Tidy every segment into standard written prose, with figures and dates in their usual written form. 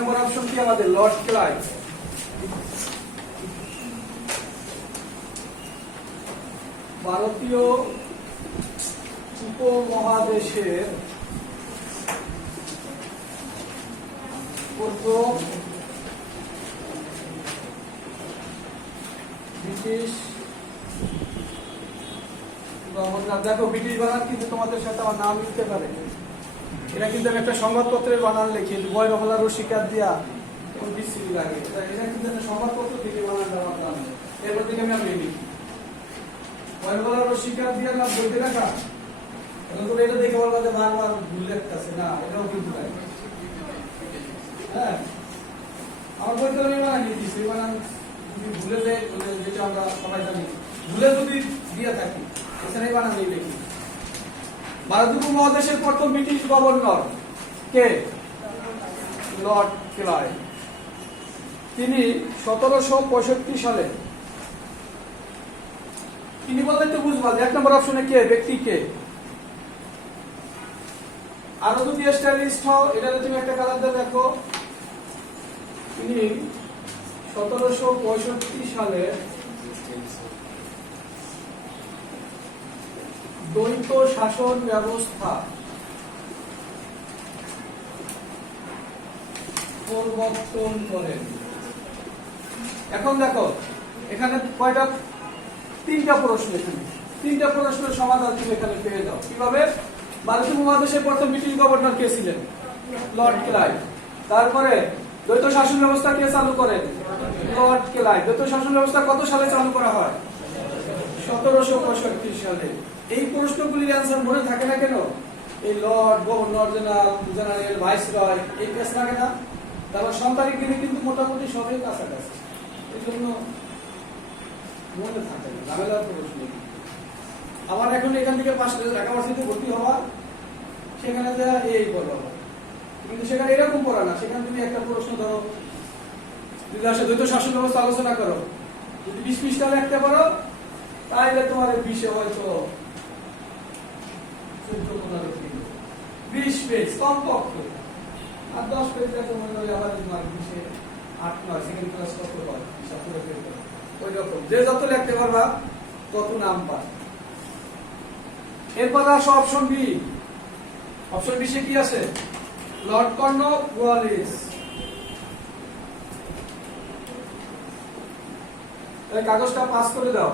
নম্বর option কি আমাদের? Lord Clive. ভারতীয় উপমহাদেশের প্রথম ব্রিটিশ গভর্নর। দেখো ব্রিটিশ বানান কিন্তু তোমাদের সাথে আমার নাম লিখতে পারে, এটা কিন্তু আমি একটা সংবাদপত্রের বানান লিখি, বয়রহলা রসিকার দিয়া বিস্তৃতি লাগে, এটা কিন্তু একটা সংবাদপত্র থেকে বানান দেওয়ার নাম, এরপর থেকে আমি লিখি বয়রহলা রসিকার দিয়া না বলতে রাখা। এখন তুমি এটা দেখে বলবা যে বারবার ভুল লেখতেছে, না এটাও কিন্তু লাগে। হ্যাঁ, আমার বইতে আমি বানান লিখি, বানান ভুলে যায়, যেটা আমরা সবাই জানি, ভুলে যদি দিয়ে থাকি এখানেই বানান নিয়ে লিখি। ভারত উপমহাদেশের প্রথম ব্রিটিশ গভর্নর কে? Lord Clive. তিনি 1765 সালে, তিনি বলতে তো বুঝবা যে 1 নম্বর অপশনে কে, ব্যক্তি কে। আরো যদি স্টাইলিস্ট হও, এটা তুমি একটা কালার দিয়ে দেখো, তিনি 1765 সালে দ্বৈত শাসন ব্যবস্থা প্রবর্তন করেন। এখন দেখো এখানে কয়টা? 3টা প্রশ্ন, এখানে 3টা প্রশ্নের সমাধান তুমি এখানে পেয়ে যাও। কিভাবে? ভারতীয় উপমহাদেশের প্রথম ব্রিটিশ গভর্নর কে ছিলেন? Lord Clive. তারপরে দ্বৈত শাসন ব্যবস্থা কে চালু করেন? Lord Clive. দ্বৈত শাসন ব্যবস্থা কত সালে চালু করা হয়? 1765 সালে। এই প্রশ্নগুলির অ্যান্সার মনে থাকে না কেন? এই লর্ড, গভর্নর জেনারেল, ভাইসরয়, এই কেস থাকে না? তারপর সন্তানিক দিনে কিন্তু মোটামুটি সবই কাছাকাছি, এই জন্য মনে থাকে না, ঝামেলার প্রশ্ন। আমার এখন এখান থেকে পাশ ঢাকা ভার্সিটিতে ভর্তি হওয়া, সেখানে যা এই বলো, কিন্তু সেখানে এরকম পড়া না। সেখানে তুমি একটা প্রশ্ন ধরো, যদি আসে দ্বৈত শাসন ব্যবস্থা আলোচনা করো, যদি 20 পৃষ্ঠা লিখতে পারো, তাহলে তোমার বিষয় হয়তো 20 পেজ কমপক্ষে, আর 10 পেজ দেখো মনে হয় আবার 8-9 সেকেন্ড ক্লাস কত হয়, ওই রকম যে যত লিখতে পারবা তত নাম পায়। এরপর আসো অপশন বি। অপশন বি কি আছে? Lord Cornwallis. এই কাগজটা পাস করে দাও।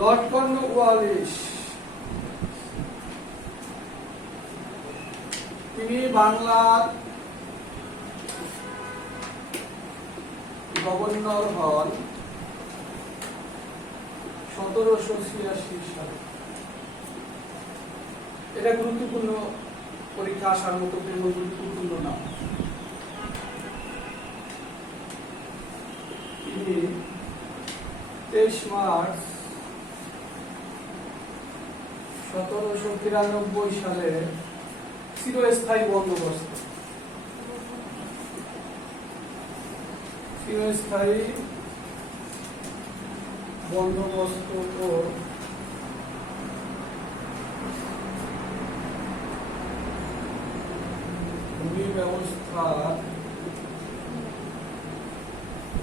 লর্ড কর্নওয়ালিস তিনি বাংলার গভর্নর হন 1786 সালে। এটা গুরুত্বপূর্ণ, পরীক্ষা আসার মতো গুরুত্বপূর্ণ না। তিনি 23 মার্চ 1793 সালে চিরস্থায়ী বন্দোবস্ত, চিরস্থায়ী বন্দোবস্ত ও ভূমি ব্যবস্থা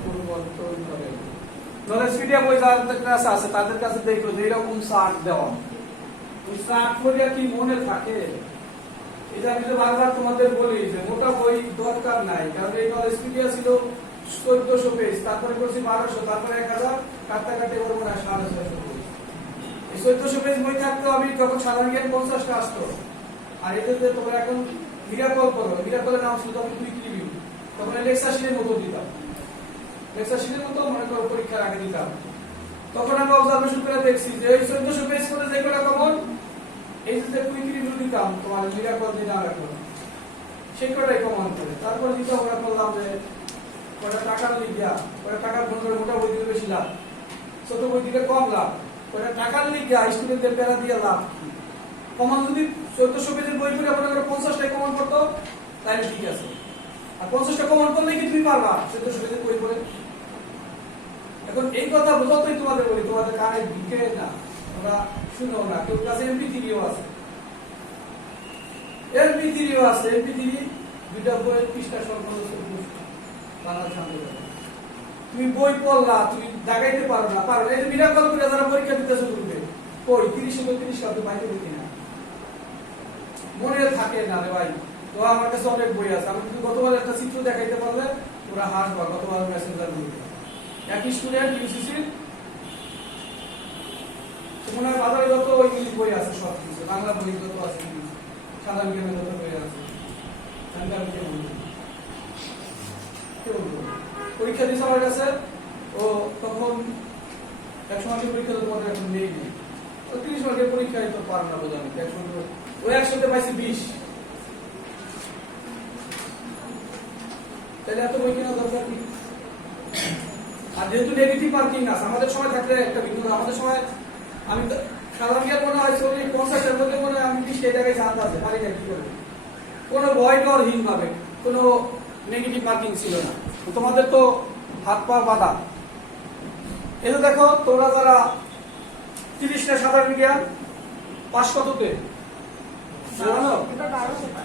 পরিবর্তন করে। নলেজ মিডিয়া বই যাদের কাছে আছে তাদের কাছে দেখলো যে এরকম চার্ট দেওয়া, ওই চার্ট করিয়া কি মনে থাকে? এটা আমি তো বারবার তোমাদের বলি যে মোটা বই দরকার নাই, কারণ এই নলেজ মিডিয়া ছিল 1400 পেজ, তারপরে করছি 1200, তারপরে 1000, কাটতে করবো না 650 পেজ। এই 1400 পেজ বই থাকতো, আমি তখন সাধারণ জ্ঞান 50টা আসতো। আর এতে তোমরা এখন মিরাকল করো, মিরাকলের নাম ছিল তখন কুইক রিভিউ, তখন লেকচার শিটের মতো দিতাম, লেকচার শিটের মতো মনে করো পরীক্ষার আগে দিতাম। তখন আমি অবজারভেশন করে দেখছি যে এই 1400 পেজ করে যে কটা কমন, এই যে কুইক রিভিউ দিতাম তোমার মিরাকল দিতাম এখন, সেই কটাই কমন করে। তারপরে দিতাম ওরা বললাম যে কটা টাকার লিখিয়া, কটা টাকার ফোন করে মোটা বই দিলে বেশি লাভ, ছোট বই দিলে কম লাভ, কটা টাকার লিখিয়া স্টুডেন্টদের প্যারা দিয়ে লাভ। কমন যদি 1400 পেজের বই করে মনে করো 50টাই কমন করতো তাহলে ঠিক আছে, আর 50টা কমন করলে কি তুমি পারবা 1400 পেজের বই পড়ে? এখন এই কথা বোঝাতেই তোমাদের বলি, তোমাদের কানে ঢুকে না, তোমরা শুনো না, কেউ কাছে এমপি থিওরিও আছে। এলপি3 আছে, এলপি3 দুইটা বইয়ের পৃষ্ঠা সম্পূর্ণ বাংলাদেশ আন্দোলন। তুমি বই পড়লা, তুমি দাগাইতে পারো না, পারো এই মিরাকল করে যারা পরীক্ষা দিতেছে তুমি কই 30 শব্দ বাইরে দিতে না, মনে থাকে না রে ভাই। তো আমার কাছে অনেক বই আছে, আমি কিন্তু গতবার একটা চিত্র দেখাইতে পারলে ওরা হাসবা। গতবার মেসেঞ্জার বলতে একই স্টুডেন্ট ইউসিসি মনে হয় বাজারে যত ইংলিশ বই আছে সব কিছু, বাংলা বই যত আছে, সাধারণ জ্ঞানের যত বই আছে, পরীক্ষা দিয়েছে আমার কাছে। ও তখন 100 মার্কের পরীক্ষা তোমাদের এখন নেই, 30 মার্কের পরীক্ষায় তো পারো না বোঝানো। ও 100তে পাইছে 20, তাহলে এত বই কেনা দরকার কি? আর যেহেতু নেগেটিভ মার্কিং আছে, আমাদের সময় থাকলে একটা ভিন্ন, আমাদের সময় আমি সাধারণ জ্ঞান মনে হয় 50-এর মধ্যে মনে হয় আমি 20 জায়গায় জানতে আছে পারি না, কি করবো, কোনো ভয় ডরহীন ভাবে, কোনো নেগেটিভ মার্কিং ছিল না। তোমাদের তো হাত পা বাঁধা। এই যে দেখো তোমরা যারা 30টা সাধারণ জ্ঞান পাস কততে জানো?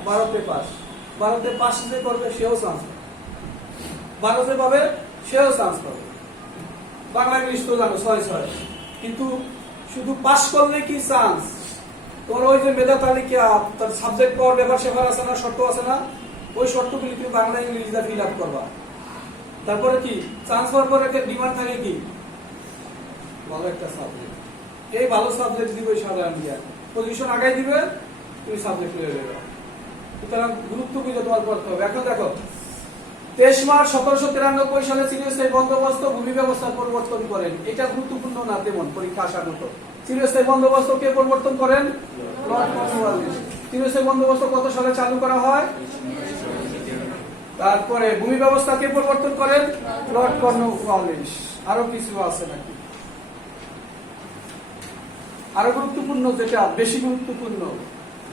12তে পাস। 12তে পাস যে করবে সেও চান্স পাবে, 12তে পাবে সেও চান্স পাবে। বাংলা ইংলিশ তো জানো 6-6, কিন্তু শুধু পাস করলে কি চান্স? তোমার ওই যে মেধা তালিকা, তার সাবজেক্ট পাওয়ার ব্যাপার সেবার আছে না, শর্ত আছে না, ওই শর্তগুলি তুমি বাংলা ইংলিশ দিয়ে ফিল আপ করবা। তারপরে কি চান্স পাওয়ার পরে একটা ডিমান্ড থাকে কি ভালো একটা সাবজেক্ট, এই ভালো সাবজেক্ট দিবে সাধারণ জ্ঞান, পজিশন আগাই দিবে, তুমি সাবজেক্ট হয়ে যাবে। সুতরাং গুরুত্ব বুঝে তোমার করতে হবে। এখন দেখো 23 মার্চ 1793 সালে চিরস্থায়ী বন্দোবস্ত ভূমি ব্যবস্থার পরিবর্তন করেন। এটা গুরুত্বপূর্ণ না তেমন, পরীক্ষা আসার মতো। চিরস্থায়ী বন্দোবস্ত কে পরিবর্তন করেন? Lord Cornwallis. চিরস্থায়ী বন্দোবস্ত কত সালে চালু করা হয়? তারপরে ভূমি ব্যবস্থা কে পরিবর্তন করেন? Lord Cornwallis. আরো কিছু আছে নাকি? আরো গুরুত্বপূর্ণ, যেটা বেশি গুরুত্বপূর্ণ,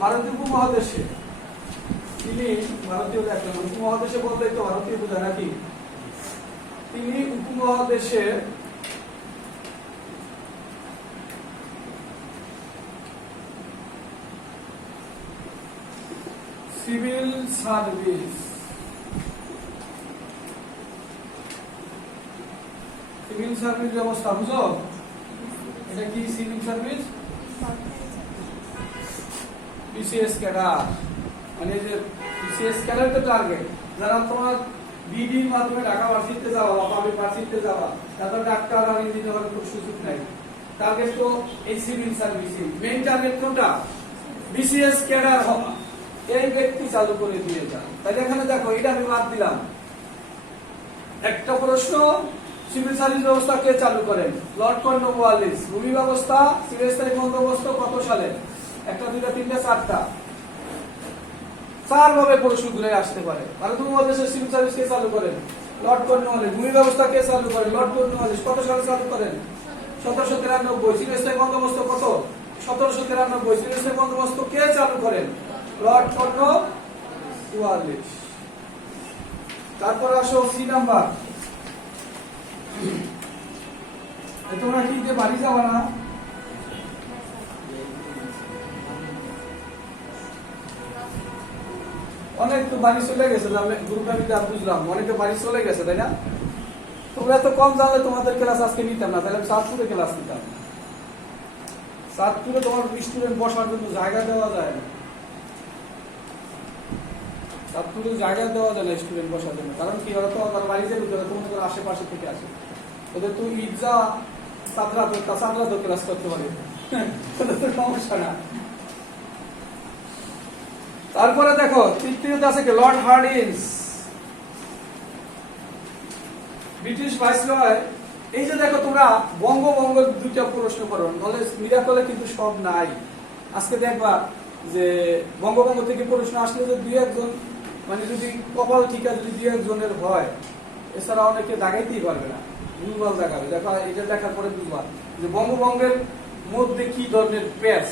ভারতীয় উপমহাদেশে তিনি, ভারতীয় দেখেন উপমহাদেশে বলতে তো ভারতীয় বোঝা নাকি, তিনি উপমহাদেশে সিভিল সার্ভিস, সিভিল সার্ভিস ব্যবস্থা বুঝো? এটা কি সিভিল সার্ভিস? বিসিএস ক্যাডার, মানে যে বিসিএস ক্যাডার তো টার্গেট, যারা তোমার বিডির মাধ্যমে ঢাকা ভার্সিটিতে যাওয়া বা পাবলিক ভার্সিটিতে যাওয়া, তাদের ডাক্তার আর ইঞ্জিনিয়ার হওয়ার খুব সুযোগ নাই। টার্গেট তো এই সিভিল সার্ভিসিং। মেইন টার্গেট কোনটা? বিসিএস ক্যাডার হওয়া। এই ব্যক্তি চালু করে দিয়ে যান। তাহলে এখানে দেখো, এটা আমি বাদ দিলাম। একটা প্রশ্ন, সিভিল সার্ভিস ব্যবস্থা কে চালু করেন? Lord Cornwallis. ভূমি ব্যবস্থা চিরস্থায়ী বন্দোবস্ত কত সালে? একটা, দুইটা, তিনটা, চারটা, 4 ভাবে প্রশ্ন ঘুরে আসতে পারে। ভারত উপমহাদেশের সিভিল সার্ভিস কে চালু করেন? Lord Cornwallis. ভূমি ব্যবস্থা কে চালু করেন? Lord Cornwallis. কত সালে চালু করেন? 1793। চিরস্থায়ী বন্দোবস্ত কত? 1793। চিরস্থায়ী বন্দোবস্ত কে চালু করেন? Lord Cornwallis. তারপর আসো সি নাম্বার। তোমরা কি যে বাড়ি যাবা না? অনেক তো বাড়ি চলে গেছে, গ্রুপটা বুঝলাম, অনেকে বাড়ি চলে গেছে, তাই না? তোমরা তো কম জানলে তোমাদের ক্লাস আজকে নিতাম না, তাহলে সাতপুরে ক্লাস নিতাম। সাতপুরে তোমার স্টুডেন্ট বসার জন্য জায়গা দেওয়া যায় না, সাতপুরে জায়গা দেওয়া যায় না স্টুডেন্ট বসার জন্য। কারণ কি, ওরা তো তার বাড়িতে ভিতরে, তোমাদের আশেপাশে থেকে আসে, ওদের তো ইজা সাতরা তো ক্লাস করতে পারে, সমস্যা না। তারপরে দেখো তৃতীয়তে আছে কি? Lord Hardinge, British viceroy. এই যে দেখো তোমরা বঙ্গভঙ্গ দুইটা প্রশ্ন করো, নলেজ মিরাকলে কিন্তু সব নাই। আজকে দেখবা যে বঙ্গভঙ্গ থেকে প্রশ্ন আসলে যে 2-1 মানে যদি কপাল ঠিক আছে, যদি 2-1 হয়, এছাড়া অনেকে দাগাইতেই পারবে না, ভুলভাল দেখাবে। দেখো এটা দেখার পরে বুঝবা যে বঙ্গভঙ্গের মধ্যে কি ধরনের পেস।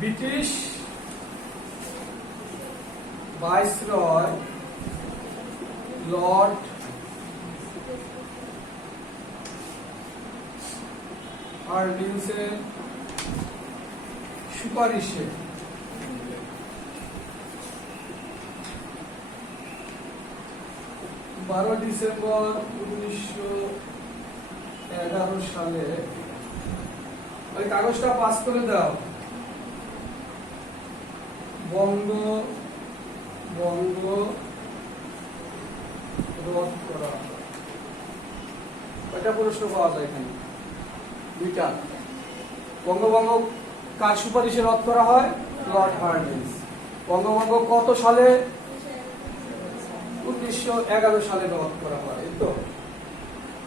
ব্রিটিশ ভাইসরয় লর্ড হার্ডিন্সের সুপারিশে ডিসেম্বর 1911 সালে ওই কাগজটা পাস করে দাও। বঙ্গ রদ করা। কয়টা প্রশ্ন পাওয়া যায় এখানে? দুইটা। বঙ্গভঙ্গ কার সুপারিশে রদ করা হয়? Lord Hardinge. বঙ্গভঙ্গ কত সালে? 1911 সালে রদ করা হয়, এই তো।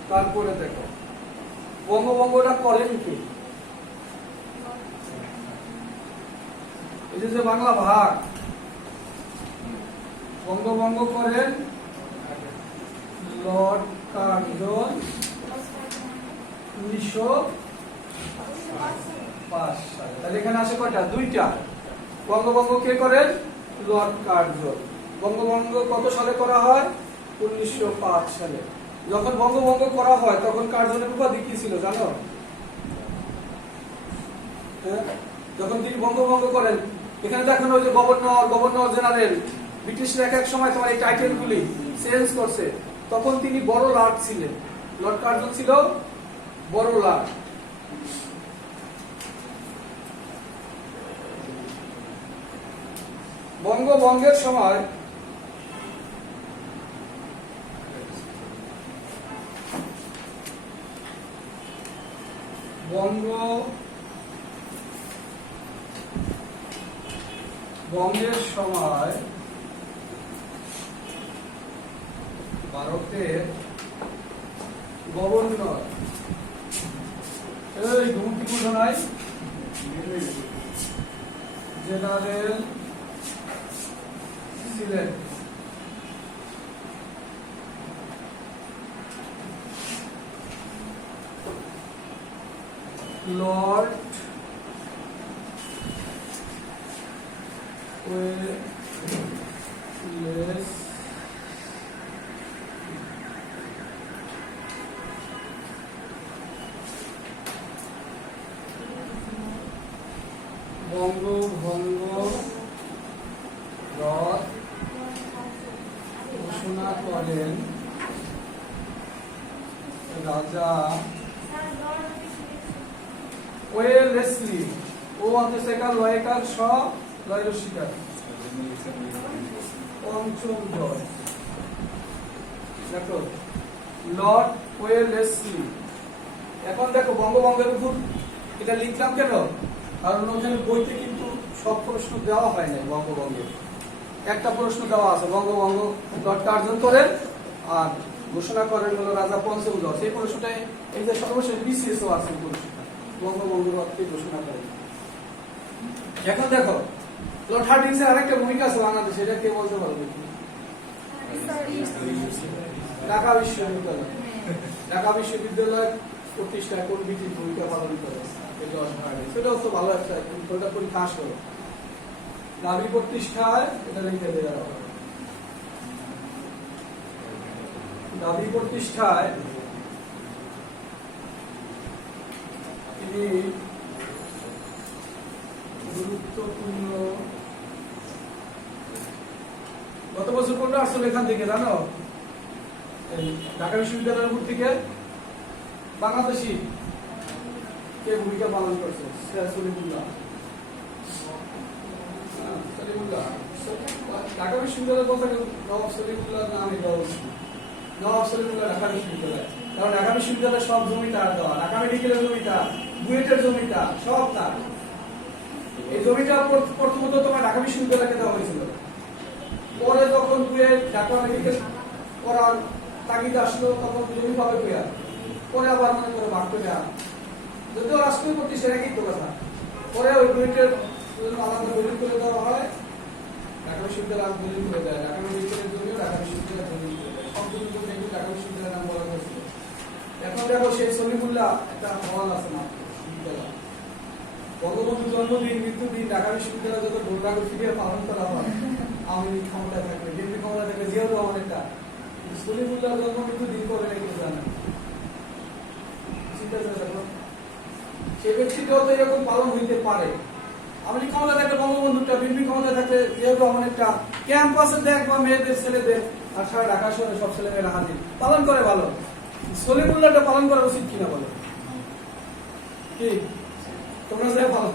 তারপরে দেখো বঙ্গভঙ্গটা করেন কি? এই যে বাংলা ভাগ, বঙ্গভঙ্গ করেন লর্ড কার্জন 1905 সালে। তাহলে এখানে আসে কয়টা? দুইটা। বঙ্গভঙ্গ কে করেন? Lord Curzon. বঙ্গভঙ্গ কত সালে করা হয়? 1905 সালে। যখন বঙ্গভঙ্গ করা হয় তখন কার্জনের উপাধি কি ছিল জানো? যখন তিনি বঙ্গভঙ্গ করেন, এখানে দেখেন ওই যে গভর্নর জেনারেল, ব্রিটিশরা এক এক সময় তোমার এই টাইটেলগুলি চেঞ্জ করছে। তখন তিনি বড় লাট ছিলেন। লর্ড কার্জন ছিল বড় লাট। বঙ্গভঙ্গের সময় বঙ্গের সময় ভারতের গভর্নর ঘুমটিপুরনায় জেনারেল ছিলেন লর্ড ওয়েলেস। বঙ্গভঙ্গ রদ ঘোষণা করেন রাজা ওয়েলেসলি। ও অন্তঃশেখর লয়কার স লয়রসিকার পঞ্চম জয়। দেখো লর্ড ওয়েলেসলি। এখন দেখো বঙ্গভঙ্গের উপর এটা লিখলাম কেন? কারণ ওখানে বইতে কিন্তু সব প্রশ্ন দেওয়া হয় নাই। বঙ্গভঙ্গের একটা প্রশ্ন দেওয়া আছে, বঙ্গভঙ্গ লর্ড কার্জন করেন আর ঘোষণা করেন হলো রাজা পঞ্চম জর্জ। এই প্রশ্নটাই এই যে সর্বশেষ বিসিএসও আছে প্রশ্নটা, বঙ্গভঙ্গ রদকে ঘোষণা করেন। এখন দেখো লর্ড হার্ডিঞ্জের আরেকটা ভূমিকা আছে বাংলাদেশে, এটা কে বলতে পারবে? ঢাকা বিশ্ববিদ্যালয়। ঢাকা বিশ্ববিদ্যালয় প্রতিষ্ঠায় কোন বিধির ভূমিকা পালন করে? সেটাও তো ভালো একটা পরীক্ষা আসলো। দাবি প্রতিষ্ঠায় এটা লিখে দেওয়া হবে। দাবি প্রতিষ্ঠায় তিনি গুরুত্বপূর্ণ। গত বছর কোনটা আসলে এখান থেকে জানো? এই ঢাকা বিশ্ববিদ্যালয়ের উপর থেকে বাংলাদেশি কে ভূমিকা পালন করছে? সলিমুল্লাহ। ঢাকা বিশ্ববিদ্যালয় বলতে নবাব সলিমুল্লাহ নামে নবাব সলিমুল্লাহ ঢাকা বিশ্ববিদ্যালয়। কারণ ঢাকা বিশ্ববিদ্যালয়ের সব জমিটা দেওয়া, ঢাকা মেডিকেলের জমিটা, বুয়েটের জমিটা সব তার। এই জমিটা প্রথমত তোমার ঢাকা বিশ্ববিদ্যালয়কে দেওয়া হয়েছিল। পরে যখন বুয়েট ঢাকা মেডিকেল করার তাগিদ আসলো তখন জমি পাবে পেয়ার, পরে আবার মনে করে ভাগ করে যদিও রাষ্ট্রীয় প্রতিষ্ঠান একই তো কথা। পরে ওই বুয়েটের আলাদা দলিল করে দেওয়া হয়, ঢাকা বিশ্ববিদ্যালয় দলিল করে দেয়, ঢাকা মেডিকেলের জমিও ঢাকা বিশ্ববিদ্যালয় দলিল করে দেয়। সব দলিল করে ঢাকা বিশ্ববিদ্যালয়ের নাম বলা হয়েছিল। এখন দেখো সেই সলিমুল্লাহ একটা হল আছে না বিদ্যালয়, বঙ্গবন্ধু জন্মদিন মৃত্যুদিন ঢাকা বিশ্ববিদ্যালয় যত ভোটার ফিরিয়ে পালন করা হয়, আওয়ামী লীগ ক্ষমতায় থাকবে, বিএনপি ক্ষমতায় থাকবে, জিয়াউর রহমান একটা সলিমুল্লাহ জন্ম মৃত্যু দিন করে নাকি জানেন? চিন্তা করে দেখো সে ব্যক্তিটাও তো এরকম পালন হইতে পারে। আমি ক্ষমতা থাকলে বঙ্গবন্ধুটা, বিএনপি ক্ষমতা থাকলে যেহেতু আমার একটা ক্যাম্পাসে দেখবা মেয়েদের ছেলেদের আর সারা ঢাকা শহরে সব ছেলে মেয়েরা হাজির পালন করে ভালো। সলিমুল্লাহটা পালন করা উচিত কিনা বলো, কি তোমরা যে পালন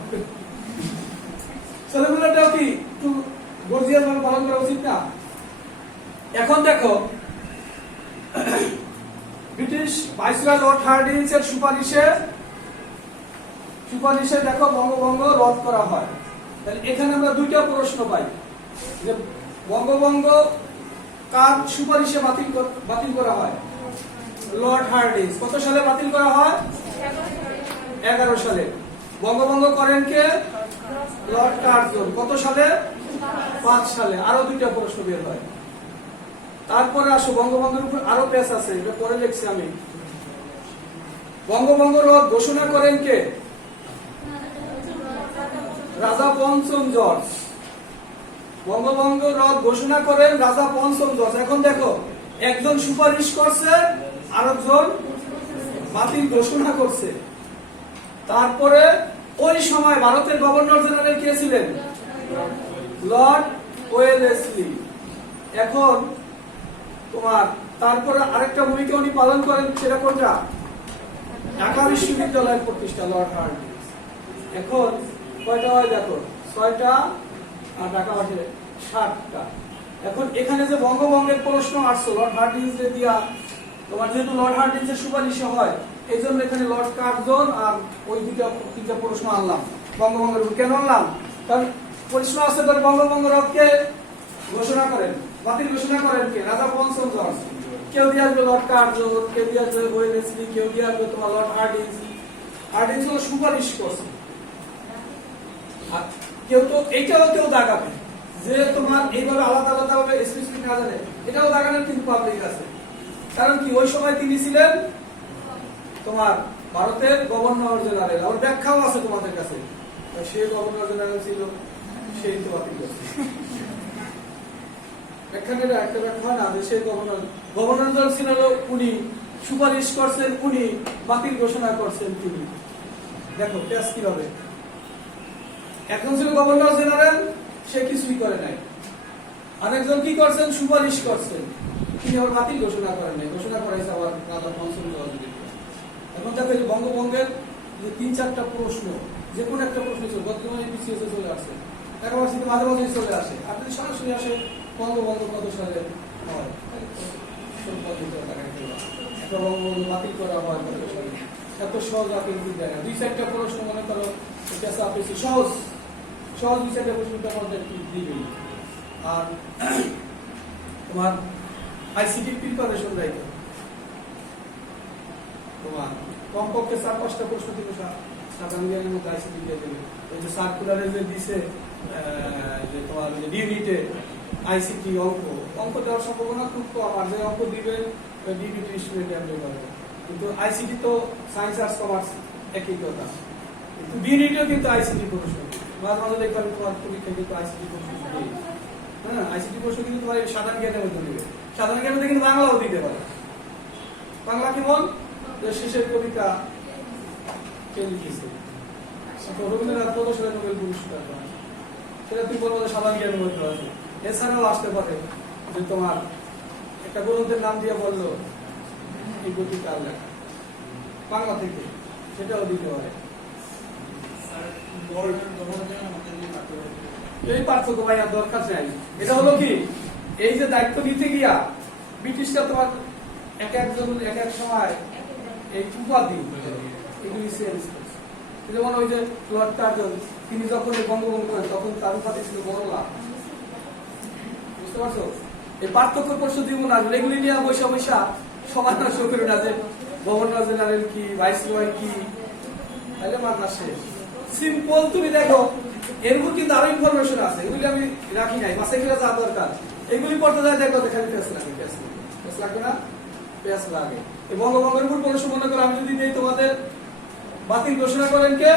সলিমুল্লাহটাও কি একটু গর্জিয়াস ভাবে পালন করা উচিত না? এখন দেখো ব্রিটিশ ভাইসরয় লর্ড হার্ডিঞ্জের সুপারিশে দেখো বঙ্গভঙ্গ রদ করা হয়। তাহলে এখানে আমরা দুইটা প্রশ্ন পাই যে বঙ্গভঙ্গ কার সুপারিশে বাতিল করা হয়? Lord Hardinge. কত সালে বাতিল করা হয়? 11 সালে। বঙ্গভঙ্গ করেন কে? Lord Curzon. কত সালে? 5 সালে। আরো দুইটা প্রশ্ন বের হয়। তারপরে আসো বঙ্গভঙ্গের উপর আরো পেজ আছে, এটা পরে লিখছি আমি। বঙ্গভঙ্গ রদ ঘোষণা করেন কে? রাজা পঞ্চম জর্জ। বঙ্গভঙ্গ রদ ঘোষণা করেন রাজা পঞ্চম জর্জ। এখন দেখো একজন সুপারিশ করছে, আরেকজন বাতিল ঘোষণা করছে। তারপরে ওই সময় ভারতের গভর্নর জেনারেল কে ছিলেন? Lord Wellesley. এখন তোমার তারপরে আরেকটা ভূমিকা উনি পালন করেন, সেটা কোনটা? ঢাকা বিশ্ববিদ্যালয়ের প্রতিষ্ঠা, লর্ড হার্ডিঞ্জ। এখন কয়টা হয় দেখো, 6টা আর ঢাকা বাসে 7টা। এখন এখানে যে বঙ্গভঙ্গের প্রশ্ন আসছে লর্ড হার্ডিঞ্জে দিয়া, তোমার যেহেতু লর্ড হার্ডিঞ্জের সুপারিশে হয় এই জন্য এখানে লর্ড কার্জন আর ওই তিনটা প্রশ্ন আনলাম বঙ্গভঙ্গের উপর। কেন আনলাম? কারণ প্রশ্ন আছে ধর বঙ্গভঙ্গ রদকে ঘোষণা করেন, বাতিল ঘোষণা করেন কে? রাজা পঞ্চম জর্জ। কেউ দিয়ে আসবে লর্ড কার্জন, কেউ দিয়ে আসবে ওয়েলেসলি, কেউ দিয়ে আসবে তোমার লর্ড হার্ডিঞ্জ। হার্ডিঞ্জ হলো সুপারিশ করছে। আর কেউ তো এইটাও কেউ দাগাবে যে তোমার এইভাবে আলাদা আলাদা ভাবে স্পেসিফিক না জানে, এটাও দাগানোর কিন্তু পাবলিক আছে। কারণ কি ওই সময় তিনি ছিলেন তোমার ভারতের গভর্নর জেনারেল। আর ব্যাখ্যাও আছে তোমাদের কাছে, সে গভর্নর জেনারেল ছিল, সেই তো বাতিল করছে। এখানে একটা ব্যাখ্যা না যে সেই গভর্নর জেনারেল ছিল উনি, সুপারিশ করছেন উনি, বাতিল ঘোষণা করছেন তিনি। দেখো পেশ কিভাবে। একজন ছিল গভর্নর জেনারেল, সে কিছুই করে নাই। আরেকজন কি করছেন? সুপারিশ করছেন, তিনি আবার বাতিল ঘোষণা করেন নাই, ঘোষণা করাইছে আবার রাজা পঞ্চম জর্জ। এখন দেখো এই বঙ্গভঙ্গের যে 3-4টা প্রশ্ন, যে কোনো একটা প্রশ্ন ছিল বর্তমানে পিছিয়ে চলে আসে, একেবারে মাঝে মাঝে চলে আসে। আর যদি সরাসরি আসে বঙ্গভঙ্গ কত সালে হয়, একটা বঙ্গবন্ধু বাতিল করা হয় কত সালে, এত সহজ আপনি দেয় না। 2-4টা প্রশ্ন মনে করো সহজ সহজ 2-4টা প্রশ্নটা আমাদের দিবেই। আর তোমার আইসিটি প্রিপারেশন দেয় তোমার কমপক্ষে 4-5টা প্রশ্ন থেকে সাধারণ জ্ঞানের মধ্যে আইসিটি দিয়ে দেবে। ওই যে সার্কুলারে যে দিছে যে তোমার ডিবিটে আইসিটি অঙ্ক দেওয়ার সম্ভাবনা খুব কম। আর যে অঙ্ক দিবে ডিবিটি স্টুডেন্ট অ্যাপ্লাই করবে। কিন্তু আইসিটি তো সায়েন্স আর্টস কমার্স একই কথা। কিন্তু ডিবিটিও কিন্তু আইসিটি প্রশ্ন মাঝে মাঝে দেখবেন তোমার পরীক্ষা কিন্তু আইসিটি প্রশ্ন। হ্যাঁ, আইসিটি প্রশ্ন কিন্তু তোমার সাধারণ জ্ঞানের মধ্যে দিবে। সাধারণ জ্ঞানের মধ্যে কিন্তু বাংলাও দিতে পারে। বাংলা কেমন? শেষের কবিতা কে লিখেছে? রবীন্দ্রনাথ কত সালে নোবেল পুরস্কার পায়, সেটা তুমি বলবো সাধারণ জ্ঞানের মধ্যে আছে। এছাড়াও আসতে পারে যে তোমার একটা গ্রন্থের নাম দিয়ে বললো এই বইটি কার লেখা, বাংলা থেকে, সেটাও দিতে পারে। এই পার্থক্য ভাই আর দরকার নাই। এটা হলো কি, এই যে দায়িত্ব নিতে গিয়া ব্রিটিশরা তোমার এক একজন এক এক সময় এই উপাধি এগুলি চেঞ্জ করছে। যেমন ওই যে লর্ড কার্জন, তিনি যখন বঙ্গভঙ্গ করেন তখন তার উপাধি ছিল বড়লা। বুঝতে পারছো? এই পার্থক্য প্রশ্ন দিব না, এগুলি নিয়ে বৈশা বৈশা সমান নষ্ট করে না যে গভর্নর জেনারেল কি, ভাইসরয় কি, তাহলে মাথা শেষ। সিম্পল তুমি দেখো এর উপর কিন্তু আরো ইনফরমেশন আছে, এগুলি আমি রাখি নাই, মাসে গেলে যা দরকার এগুলি পড়তে যায় দেখো খালি পেস লাগে, পেস লাগবে না, পেস লাগে। এই বঙ্গভঙ্গের উপর প্রশ্ন মনে করো আমি যদি নেই তোমাদের বাতিল ঘোষণা করেন কে?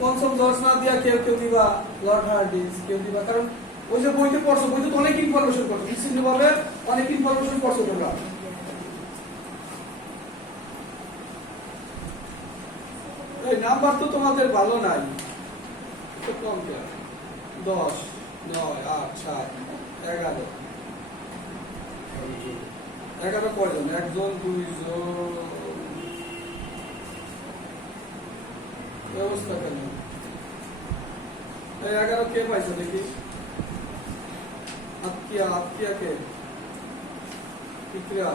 পঞ্চম জর্জ না দিয়া কেউ কেউ দিবা লর্ড হার্ডিঞ্জ, কেউ দিবা, কারণ ওই যে বইতে পড়ছো, বইতে তো অনেক ইনফরমেশন পড়ছো, বিচ্ছিন্ন ভাবে অনেক ইনফরমেশন পড়ছো তোমরা। নাম্বার তো তোমাদের ভালো নাই, তো কম দেওয়া 10, 9, 8, 7, 11 11 কয়জন? একজন, দুইজন, ব্যবস্থা কেন? 11 কে পাইছে দেখি? আত্মীয়া কে? বিক্রিয়া।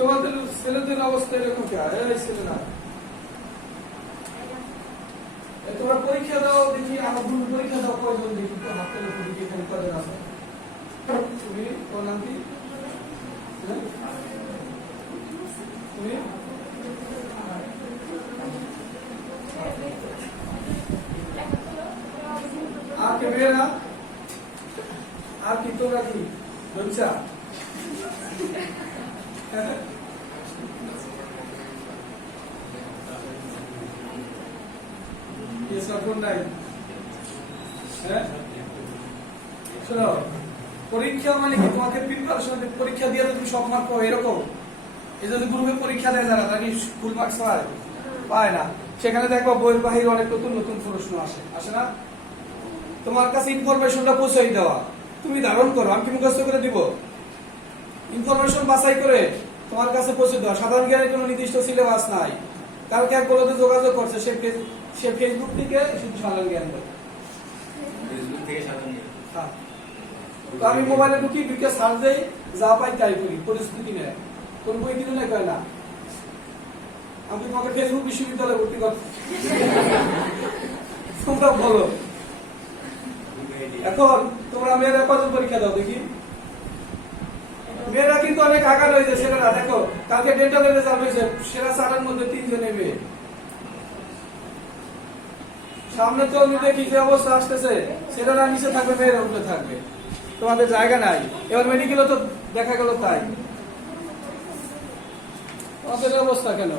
তোমাদের ছেলেদের অবস্থা এরকম কে? এই ছেলেরা তোমরা পরীক্ষা দাও দেখি, আমার পরীক্ষা দাও কয়জন দেখি, তো হাতে দেখি এখানে কয়জন আছে। তুমি কোন নাম কি? তুমি আর কে মেয়েরা? আর কি তোমরা কি বলছা? পরীক্ষা মানে কি? তোমাকে প্রিপারেশন, পরীক্ষা দিয়ে তুমি সব মার্ক পাও এরকম? এই যদি গ্রুপে পরীক্ষা দেয় যারা, তারা কি ফুল মার্কস পায় না? সেখানে দেখবো বইয়ের বাহিরে অনেক নতুন নতুন প্রশ্ন আসে না? তোমার কাছে ইনফরমেশনটা পৌঁছে দেওয়া, তুমি ধারণ করো, আমি কি মুখস্থ করে দিব? ইনফরমেশন বাছাই করে তোমার কাছে পৌঁছে দেওয়া। সাধারণ জ্ঞানের কোনো নির্দিষ্ট সিলেবাস নাই। কালকে এক বলতে যোগাযোগ করছে, সে ফেসবুক থেকে শুধু সাধারণ জ্ঞান দেয়। তো আমি মোবাইলে ঢুকে সার্চ দেই, যা পাই তাই করি, পরিস্থিতি নেই, কোন বই কিনে নেই কয় না। আমি তোমাকে ফেসবুক বিশ্ববিদ্যালয়ে ভর্তি করছি, তোমরা বলো। এখন তোমরা মেয়েরা কজন পরীক্ষা দাও দেখি? মেয়েরা কিন্তু অনেক আগার হয়েছে ছেলেরা। দেখো কালকে ডেন্টালের রেজাল্ট হয়েছে, সেরা 4 এর মধ্যে 3 জনে মেয়ে। সামনে তো আমি দেখি যে অবস্থা আসতেছে, ছেলেরা নিচে থাকবে, মেয়েরা উপরে থাকবে, তোমাদের জায়গা নাই। এবার মেডিকেলও তো দেখা গেল তাই। তোমাদের অবস্থা কেন?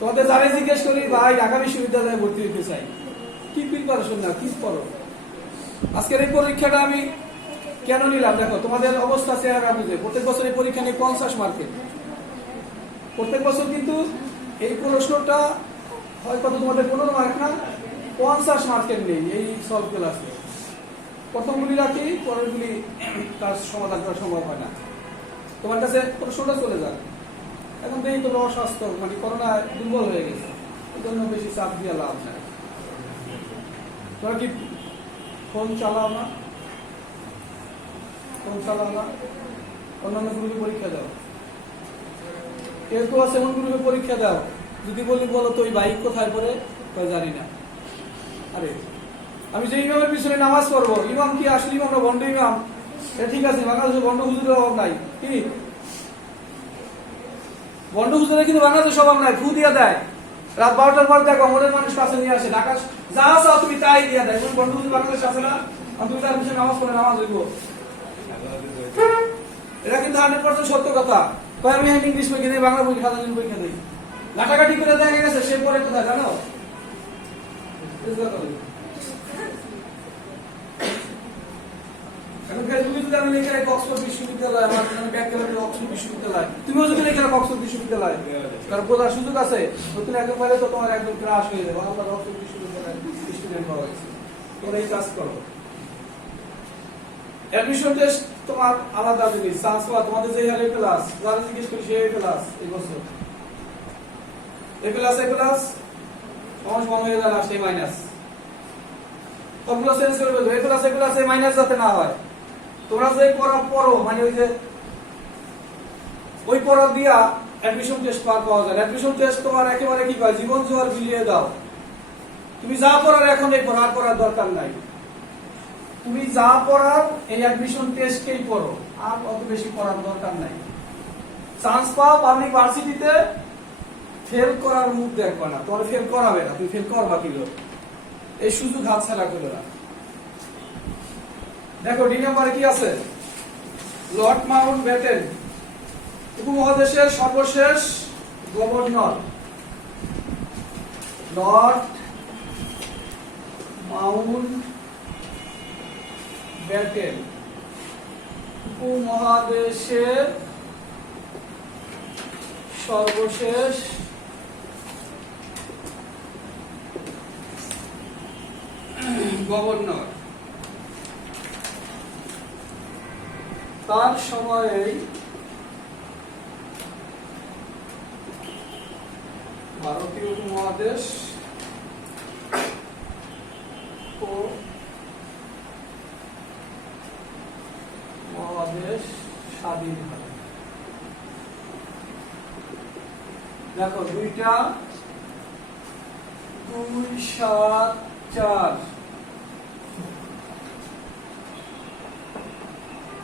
তোমাদের যারাই জিজ্ঞেস করি, ভাই ঢাকা বিশ্ববিদ্যালয়ে ভর্তি হইতে চাই, কি প্রিপারেশন না, কি করো? আজকের এই পরীক্ষাটা আমি কেন নিলাম? দেখো তোমাদের অবস্থা চেহারা বুঝে। প্রত্যেক বছর এই পরীক্ষা নিয়ে 50 মার্কের, প্রত্যেক বছর কিন্তু এই প্রশ্নটা হয় কত তোমাদের 15 মার্ক না, 50 মার্কের নেই এই সলভ ক্লাসে। প্রথমগুলি রাখি, পরেরগুলি তার সমাধান করা সম্ভব হয় না। তোমার কাছে প্রশ্নটা চলে যায়। এখন দেখি কোনো অস্বাস্থ্য, মানে করোনা দুর্বল হয়ে গেছে, এই জন্য বেশি চাপ দিয়ে লাভ নাই। তোমরা কি ফোন চালাও না? ফোন চালাও না? অন্যান্য গ্রুপে পরীক্ষা দাও। কেউ কেউ আছে এমন গ্রুপে পরীক্ষা দাও, যদি বলি বলো তো ওই বাইক কোথায় পড়ে, জানি না। আরে আমি যে ইমামের পিছনে নামাজ পড়বো, ইমাম কি আসলে ইমাম না বন্ড ইমাম? এটা ঠিক আছে, বাংলাদেশে বন্ড হুজুরের অভাব নাই। কি বন্ড হুজুরের কিন্তু বাংলাদেশে অভাব নাই, ফু দিয়ে দেয়। রাত 12টার পর দেখো মনের মানুষ কাছে নিয়ে আসে, ঢাকা যা চাও তুমি তাই দিয়ে দেয়। বন্ড হুজুর বাংলাদেশে আছে না? তুমি তার পিছনে নামাজ পড়ে নামাজ হইব, এটা কিন্তু 100% সত্য কথা। আমি ইংলিশ পরীক্ষা দিই, বাংলা পরীক্ষা পরীক্ষা দিই, ঘাটাঘাটি করে দেখা গেছে সে পরে কোথায় জানো? অক্সফোর্ড বিশ্ববিদ্যালয়, আমার অক্সফোর্ড বিশ্ববিদ্যালয়, তুমিও যদি লেখা অক্সফোর্ড বিশ্ববিদ্যালয়, তার বোঝার সুযোগ আছে। নতুন একদম পারে তো তোমার একদম ক্রাশ হয়ে যাবে, আমার অক্সফোর্ড বিশ্ববিদ্যালয় স্টুডেন্ট পাওয়া গেছে। তোমরা এই কাজ করো। অ্যাডমিশন টেস্ট তোমার আলাদা জিনিস, চান্স পাওয়া তোমাদের যে হারে ক্লাস, যারা জিজ্ঞেস করি সেই ক্লাস এই বছর এ প্লাস সমস্ত বন্ধ হয়ে যাবে, সেই মাইনাস সবগুলো চেঞ্জ করে দেবো। এ প্লাস মাইনাস যাতে না হয়। তোমরা যে পড়ো মানে ওই পড়া দিয়া অ্যাডমিশন টেস্ট পাওয়া যায়। অ্যাডমিশন টেস্ট তোমার একেবারে কি কয়, জীবন জোয়ার বিলিয়ে দাও। তুমি যা পড়ার এখন এই পড়ার দরকার নাই। তুমি যা পড়ার এই অ্যাডমিশন টেস্টকেই পড়ো, আর অত বেশি পড়ার দরকার নাই। চান্স পাও পাবলিক ভার্সিটিতে, ফেল করার মুখ দেখবা না, তোমার ফেল করাবে না, তুমি ফেল করবা কি লোক, এই সুযোগ হাতছাড়া করো না। দেখো ডি নাম্বারে কি আছে? লর্ড মাউন্ট ব্যাটেন, উপমহাদেশের সর্বশেষ গভর্নর। লর্ড মাউন্ট ব্যাটেন উপমহাদেশের সর্বশেষ গভর্নর, তার সময়ে ভারতীয় উপমহাদেশ ও মহাদেশ স্বাধীন হয়। দেখো 2টা 2, 7, 4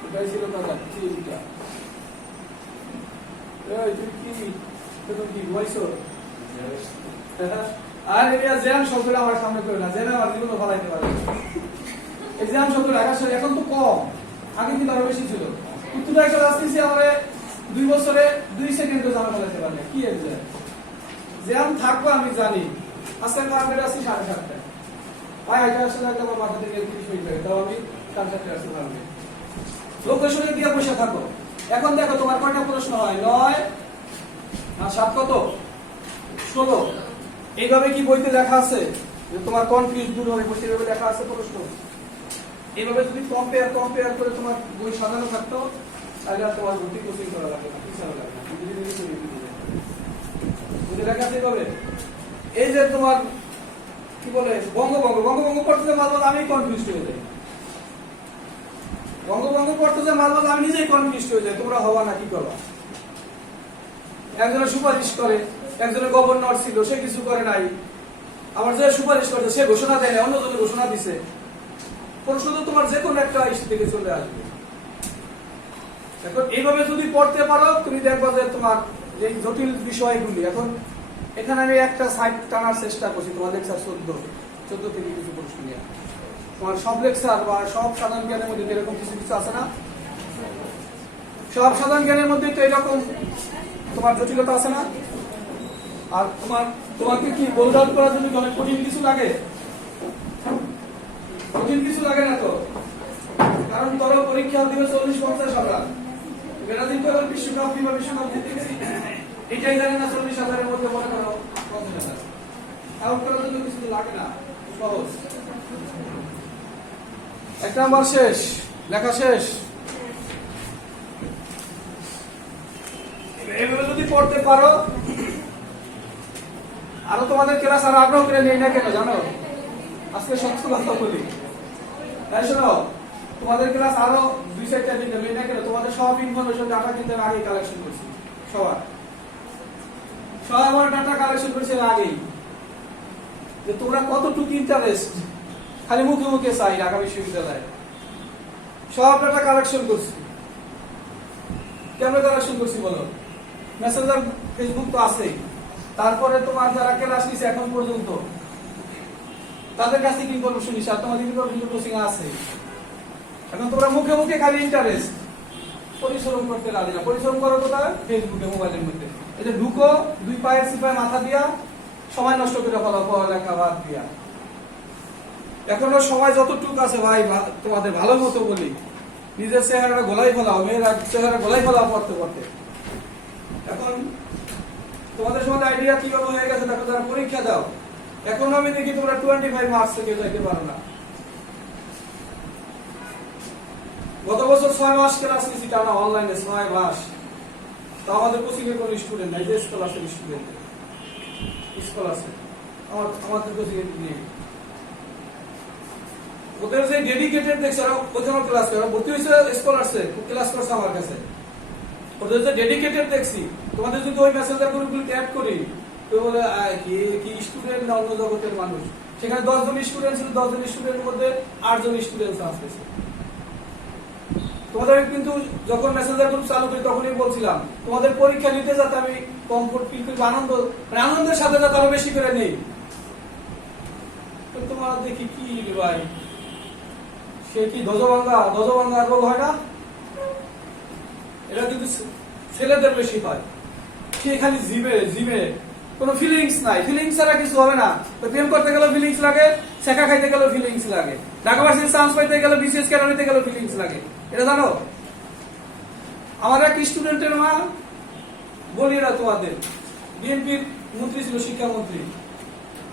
এটাই ছিল কথা। 3টা তুমি কি বলছো? আর এরিয়া জ্যাম শব্দটা আমার সামনে করে না, জ্যাম আমার জীবনে ফলাইতে পারে। এক্সাম শব্দটা এখন তো কম, আগে কিন্তু আরো বেশি ছিল। উত্তরটা একটা আসতেছি আমরা 2 বছরে 2 সেকেন্ডে জানা ফলাইতে পারবে। কি এক্সাম জ্যাম থাকবো আমি জানি। আজকে টার্গেট আছে 7:30টায়, ভাই এটা আসলে একটা বাসা থেকে 30 মিনিট লাগে, তাও আমি 7:30টায় আসতে পারবো। লোকেশনে দিয়ে বসে থাকো। এখন দেখো তোমার কয়টা প্রশ্ন হয়? 9 আর 7 কত? 16। এইভাবে কি বইতে লেখা আছে যে তোমার কনফিউজ দূর হবে? বইতে এইভাবে লেখা আছে প্রশ্ন। এইভাবে যদি কম্পেয়ার করে তোমার বই সাজানো থাকতো তাহলে আর তোমার ভর্তি কোচিং করা লাগবে না, পিছানো লাগবে না। বুঝে লেখা আছে এইভাবে। এই যে তোমার কি বলে বঙ্গভঙ্গ পড়তে মারবো আমি কনফিউজ হয়ে যাই। বঙ্গভঙ্গ পড়তে যে মারবো আমি নিজেই কনফিউজ হয়ে যাই। তোমরা হওয়া না কি করবা? একজনের সুপারিশ করে, একজনের গভর্নর ছিল সে কিছু করে নাই, আবার যে সুপারিশ করছে সে ঘোষণা দেয় না, অন্যজনের ঘোষণা দিছে। প্রশ্ন তো তোমার যে কোনো একটা ইস্যু থেকে চলে আসবে। এখন এইভাবে যদি পড়তে পারো তুমি দেখবা যে তোমার এই জটিল বিষয়গুলি। এখন এখানে আমি একটা সাইড টানার চেষ্টা করছি তোমার লেকচার 14 থেকে কিছু প্রশ্ন নিয়ে। তোমার সব লেকচার বা সব সাধারণ জ্ঞানের মধ্যে এরকম কিছু কিছু আছে না? সব সাধারণ জ্ঞানের মধ্যে তো এরকম তোমার জটিলতা আছে না? আর তোমাকে কি বোল্ড আউট করার জন্য অনেক কঠিন কিছু লাগে? কঠিন কিছু লাগে না তো? কারণ তোর পরীক্ষা দিবে 40-50,000। ব্রাজিল তো এবার বিশ্বকাপ জিতেছি, এটাই জানি না 40,000-এর মধ্যে মনে করো 50,000। আউট করার জন্য কিছু লাগে না, সহজ। 1 নাম্বার শেষ, লেখা শেষ। এইভাবে যদি পড়তে পারো, আরো তোমাদের ক্লাস আরো আগ্রহ করে নেই না কেন জানো? আজকে সত্য কথা বলি, তাই শোনো, তোমাদের ক্লাস আরো 2-4টা দিন নেই না কেন? তোমাদের সব ইনফরমেশন ডাটা কিন্তু আগে কালেকশন করছি, সবার ডাটা কালেকশন করছি আগেই। যে তোমরা কতটুকু ইন্টারেস্ট, খালি মুখে মুখে চাই ঢাকা বিশ্ববিদ্যালয়ে, সব ডাটা কালেকশন করছি। কেমন কালেকশন করছি বলো? মেসেঞ্জার, ফেসবুক তো আছেই। তারপরে তোমার যারা ক্লাস নিছে এখন পর্যন্ত তাদের কাছে কি ইনফরমেশন নিছে, আর তোমাদের ইনফরমেশন কোচিং আছে। এখন তোমরা মুখে মুখে খালি ইন্টারেস্ট, পরিশ্রম করতে রাজি না। পরিশ্রম করো কোথায়? ফেসবুকে, মোবাইলের মধ্যে। এই যে ঢুকো, 2 পায়ের সিপায় মাথা দিয়া সময় নষ্ট করে ফেলো পড়ালেখা বাদ দিয়া। এখনো সময় যতটুকু আছে ভাই, তোমাদের ভালো মতো বলি, নিজের চেহারাটা গোলাই ফেলাও, মেয়েরা চেহারা গোলাই ফেলাও পড়তে পড়তে। এখন তোমাদের সময় আইডিয়া কিভাবে হয়ে গেছে দেখো, যারা পরীক্ষা দাও এখন আমি দেখি তোমরা 25 মার্কস থেকে যাইতে পারো না। গত বছর 6 মাস ক্লাস নিয়েছি টানা অনলাইনে, 6 মাস। তো আমাদের কোচিং এর কোনো স্টুডেন্ট নাই, যে স্কলারশিপ স্টুডেন্ট স্কলারশিপ আমাদের কোচিং এর নেই। ওদের যে ডেডিকেটেড দেখছে ওরা প্রথম ক্লাস করে ভর্তি হয়েছে, স্কলারশিপ ক্লাস করছে আমার কাছে। ওদের যে ডেডিকেটেড দেখছি, তোমাদের যদি ওই মেসেঞ্জার গ্রুপগুলো অ্যাড করি তো বলে কি স্টুডেন্ট না অন্য জগতের মানুষ। সেখানে 10 জন স্টুডেন্ট ছিল, 10 জন স্টুডেন্টের মধ্যে 8 জন স্টুডেন্ট আসতেছে। তোমাদের কিন্তু যখন মেসেঞ্জার গ্রুপ চালু করি তখনই বলছিলাম তোমাদের পরীক্ষা নিতে যাতে আমি কমফোর্ট ফিল করি, আনন্দের সাথে যাতে আরো বেশি করে নেই। তোমার দেখি কি ভাই, সে কি ধ্বজভাঙ্গা রোগ হয় না? এটা কিন্তু ছেলেদের বেশি হয়। সে খালি জিমে কোনো ফিলিংস নাই, ফিলিংস ছাড়া কিছু হবে না। তো প্রেম করতে গেলে ফিলিংস লাগে, শেখা খাইতে গেলে ফিলিংস লাগে, ঢাকা ভার্সিটির চান্স পাইতে গেলে বিসিএস ক্যাডার নিতে গেলে ফিলিংস লাগে। এটা জানো? আমার এক স্টুডেন্টের মা, বলি না তোমাদের, বিএনপির মন্ত্রী ছিল, শিক্ষামন্ত্রী।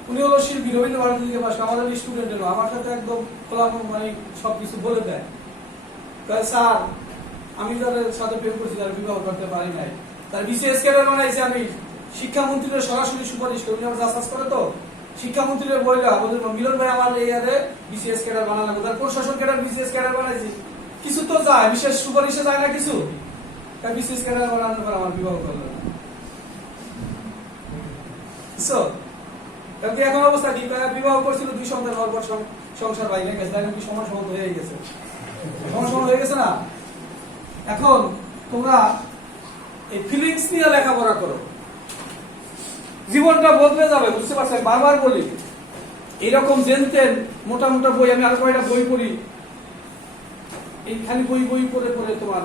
উনি হলো শিল্পী, রবীন্দ্র ভারতী থেকে পাশ, আমাদের স্টুডেন্ট হলো, আমার সাথে একদম খোলা মানে সবকিছু বলে দেয়। তাই স্যার আমি যাদের সাথে প্রেম করছি তার বিবাহ করতে পারি নাই, তার বিসিএস ক্যাডার বানাইছি আমি, শিক্ষামন্ত্রীর সরাসরি সুপারিশ করে, উনি আমার যাচাস করে তো শিক্ষামন্ত্রীর বইলা বলতে মিলন ভাই আমার এই ইয়ারে বিসিএস ক্যাডার বানানো, তার প্রশাসন ক্যাডার বিসিএস ক্যাডার বানাইছি, কিছু তো যায়, বিশেষ সুপারিশে যায় না কিছু, তাই বিসিএস ক্যাডার বানানোর পর আমার বিবাহ করলো না। এখন অবস্থা কি, বিবাহ করছিল 2 সন্তান হওয়ার পর সংসার বাইরে গেছে, এখন কি সময় সমাপ্ত হয়ে গেছে, সময় সমাপ্ত হয়ে গেছে না। এখন তোমরা এই ফিলিংস নিয়ে লেখাপড়া করো, জীবনটা বদলে যাবে, বুঝতে পারছো? বারবার বলি এরকম জেনতেন মোটা মোটা বই, আমি আর কয়টা বই পড়ি, এই খালি বই বই পড়ে পড়ে তোমার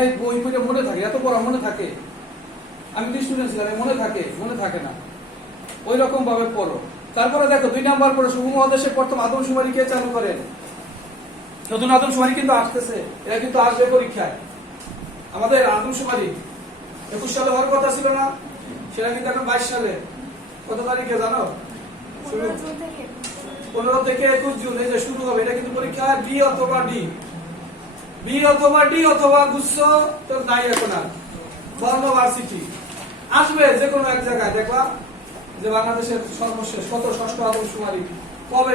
এই বই পড়ে মনে থাকে, এত পড়া মনে থাকে, আমি তো স্টুডেন্ট ছিলাম, মনে থাকে না, ওই রকম ভাবে পড়ো। তারপরে দেখো 2 নাম্বার পরে উপমহাদেশে প্রথম আদমশুমারি কে চালু করেন? নতুন আদমশুমারি কিন্তু আসতেছে, এরা কিন্তু আসবে পরীক্ষায়। আমাদের আদমশুমারি 21 সালে হওয়ার কথা ছিল না, সেটা কিন্তু এখন 22 সালে। কত তারিখে জানো? 15 থেকে 21 জুন এই যে শুরু হবে। এটা কিন্তু পরীক্ষা বি অথবা ডি অথবা গুচ্ছ, তো নাই এখন আর বর্ণ ভার্সিটি আসবে যে কোনো এক জায়গায়। দেখবা যে বাংলাদেশের সর্বশেষ কত ষষ্ঠ আদমশুমারি কবে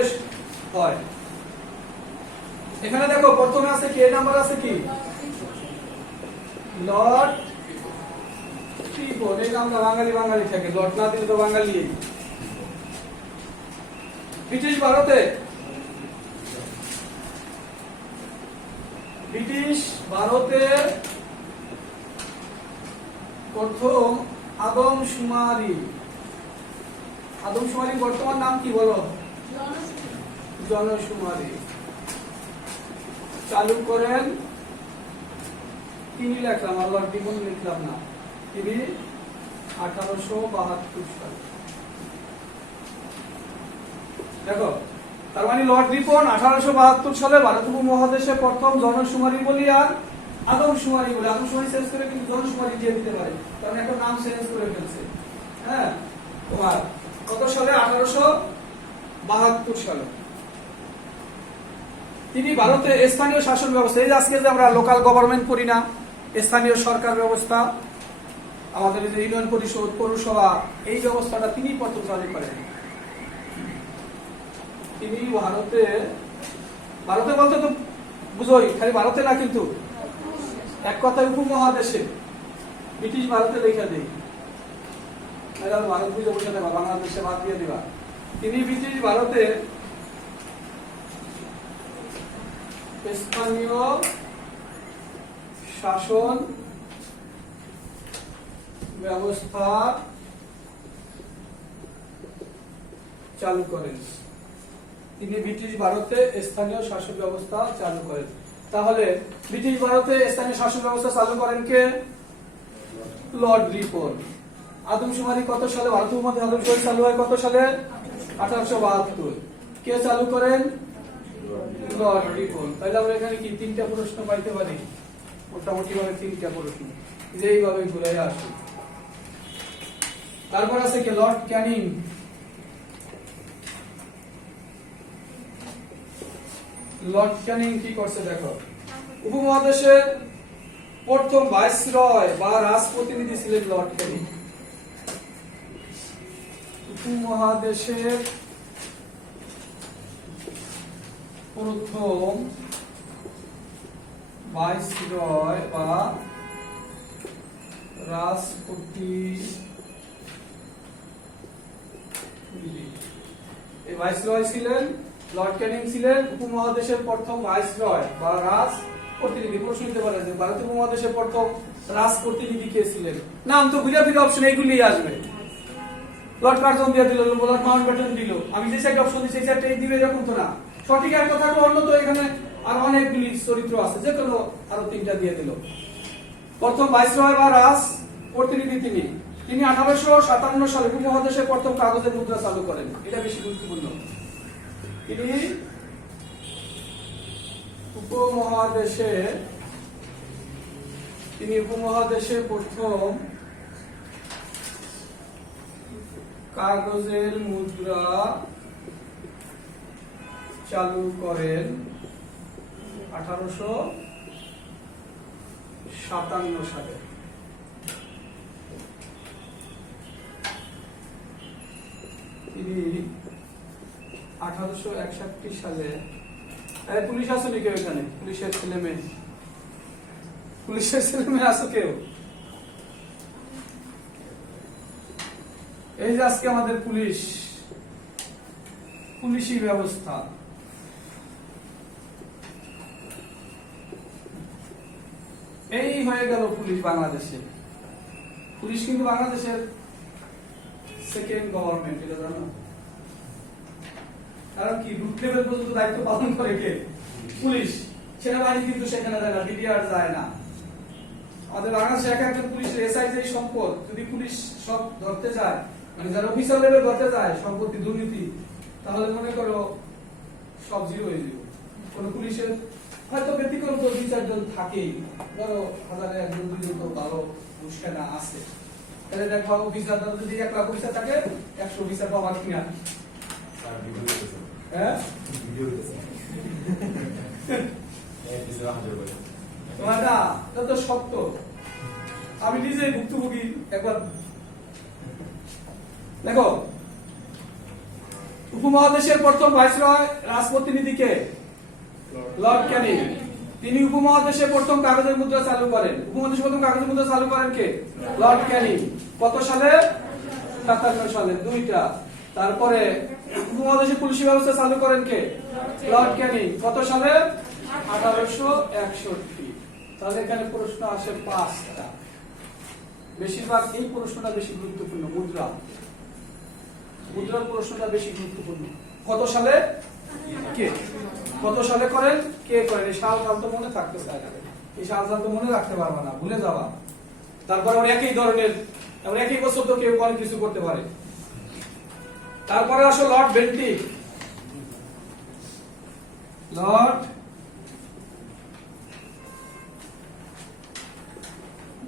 হয়। এখানে দেখো প্রথমে আছে কি, নাম্বার আছে কি লর্ড ট্রিপন, এই নামটা বাঙালি থাকে, লর্ড না দিলে তো বাঙালি। ব্রিটিশ ভারতে প্রথম আদমশুমারি বর্তমান নাম কি বলো? জনশুমারি চালু করেন তিনি, লিখলাম আর লর্ড ট্রিপন লিখলাম না, তিনি 1872 সালে। দেখো তার মানে লর্ড রিপন 1872 সালে ভারত উপমহাদেশে প্রথম জনশুমারি বলি আর আদমশুমারি বলি, আদমশুমারি চেঞ্জ করে কিন্তু জনশুমারি দিয়ে দিতে পারে, কারণ এখন নাম চেঞ্জ করে ফেলছে। হ্যাঁ, তোমার কত সালে? 1872 সালে। তিনি ভারতে স্থানীয় শাসন ব্যবস্থা, এই যে আজকে যে আমরা লোকাল গভর্নমেন্ট করি না, স্থানীয় সরকার ব্যবস্থা, আমাদের যে ইউনিয়ন পরিষদ, পৌরসভা, এই ব্যবস্থাটা তিনি প্রথম চালু করেন। তিনি ভারতে বলতে তো বুঝোই, খালি ভারতে না কিন্তু এক কথায় উপমহাদেশে, ব্রিটিশ ভারতে লেখা দেই, ভারত বুঝে বসে দেবা, বাংলাদেশে বাদ দিয়ে দিবা। তিনি ব্রিটিশ ভারতে স্থানীয় শাসন ব্যবস্থা চালু করেন। তিনি ব্রিটিশ ভারতে স্থানীয় শাসন ব্যবস্থা চালু করেন। তাহলে ব্রিটিশ ভারতে স্থানীয় শাসন ব্যবস্থা চালু করেন কে? লর্ড রিপন। আদমশুমারি কত সালে? ভারত উপমহাদেশে আদমশুমারি চালু হয় কত সালে? 1872। কে চালু করেন? লর্ড রিপন। তাহলে আমরা এখানে কি 3টা প্রশ্ন পাইতে পারি, মোটামুটি ভাবে 3টা প্রশ্ন, যেইভাবে ঘুরে আসে। তারপর আছে কি লর্ড ক্যানিং। লর্ড ক্যানিং কি করছে দেখো, উপমহাদেশের প্রথম ভাইসরয় বা রাজপ্রতিনিধি ছিলেন লর্ড ক্যানিং। উপমহাদেশের প্রথম ভাইসরয় বা রাজপ্রতিনিধি, এই ভাইসরয় ছিলেন লর্ড ক্যানিং, ছিলেন উপমহাদেশের প্রথম ভাইসরয় বা রাজ প্রতিনিধি। প্রশ্ন নিতে পারে যে ভারত উপমহাদেশের প্রথম রাজ প্রতিনিধি কে ছিলেন? নাম তো ঘুরে ফিরে অপশন এইগুলি আসবে। লর্ড কার্জন দিয়ে দিল, লর্ড মাউন্টব্যাটেন দিল, আমি যে সাইড অপশন দিই সেই সাইডটাই দিবে, এরকম তো না। সঠিক একটা থাকলো, অন্য তো এখানে আর অনেকগুলি চরিত্র আছে, যে কোনো আরো 3টা দিয়ে দিল। প্রথম ভাইসরয় বা রাজ প্রতিনিধি তিনি 1857 সালে উপমহাদেশের প্রথম কাগজের মুদ্রা চালু করেন। এটা বেশি গুরুত্বপূর্ণ। তিনি উপমহাদেশে প্রথম কাগজের মুদ্রা চালু করেন 1857 সালে। তিনি 1861 সালে পুলিশ আসেনি কেউ এখানে? পুলিশের ছেলে মেয়ে আসো কেউ? এই যে আজকে আমাদের পুলিশি ব্যবস্থা, এই হয়ে গেল পুলিশ বাংলাদেশে। পুলিশ কিন্তু বাংলাদেশের সেকেন্ড গভর্নমেন্ট, এটা জানো? কারণ কি, রুট লেভেল পর্যন্ত দায়িত্ব পালন করে কে? পুলিশ। সেনাবাহিনী কিন্তু সেখানে যায় না, বিডিআর যায় না। আমাদের বাংলাদেশে একজন পুলিশের এসআই যে সম্পদ, যদি পুলিশ সব ধরতে যায়, মানে যারা অফিসার লেভেল ধরতে যায় সম্পত্তি দুর্নীতি, তাহলে মনে করো সব জিরো হয়ে যাবে। কোন পুলিশের হয়তো ব্যতিক্রম তো 2-4 জন থাকেই, ধরো হাজারে 1-2 জন তো ভালো ঘুষখানা আছে। তাহলে দেখো অফিসার যদি 1 লাখ অফিসার থাকে, 100 অফিসার পাওয়া কিনা? হ্যাঁ, তো সত্য। আমি নিজে ভুক্তভোগী। একবার দেখো, উপমহাদেশের প্রথম ভাইসরয় রাজপ্রতিনিধিকে লর্ড ক্যানিং। তিনি উপমহাদেশে প্রথম কাগজের মুদ্রা চালু করেন। উপমহাদেশে প্রথম কাগজের মুদ্রা চালু করেন কে? লর্ড ক্যানিং। কত সালে? 57 সালে। দুইটা। তারপরে উপমহাদেশে পুলিশি ব্যবস্থা চালু করেন কে? লর্ড ক্যানিং। কত সালে? 1861। তাহলে এখানে প্রশ্ন আসে 5টা। বেশিরভাগ এই প্রশ্নটা বেশি গুরুত্বপূর্ণ। মুদ্রার প্রশ্নটা বেশি গুরুত্বপূর্ণ। কত সালে কে? কত সালে করেন? কে করেন? এই সাল তো মনে থাকতে চায় না, এই সাল তো মনে রাখতে পারবা না, ভুলে যাওয়া। তারপরে একই ধরনের, একই বছর তো কেউ অনেক কিছু করতে পারে। তারপরে আসো লর্ড বেন্টিক। লর্ড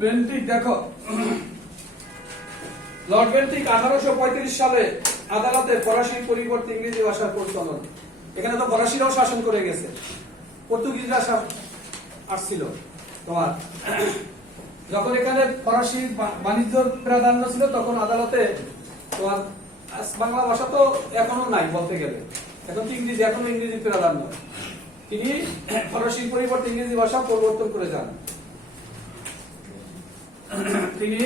বেন্টিক, দেখো, লর্ড বেন্টিক 1835 সালে আদালতে ফরাসির পরিবর্তে ইংরেজি ভাষার প্রচলন। এখানে তো ফরাসিরাও শাসন করে গেছে, পর্তুগিজরা আসছিল। তোমার যখন এখানে ফরাসি বাণিজ্য প্রাধান্য ছিল, তখন আদালতে তোমার বাংলা ভাষা তো এখনো নাই বলতে গেলে, এখন তো ইংরেজি, এখনো ইংরেজি প্রাধান্য। তিনি ফরাসির পরিবর্তে ইংরেজি ভাষা পরিবর্তন করে যান। তিনি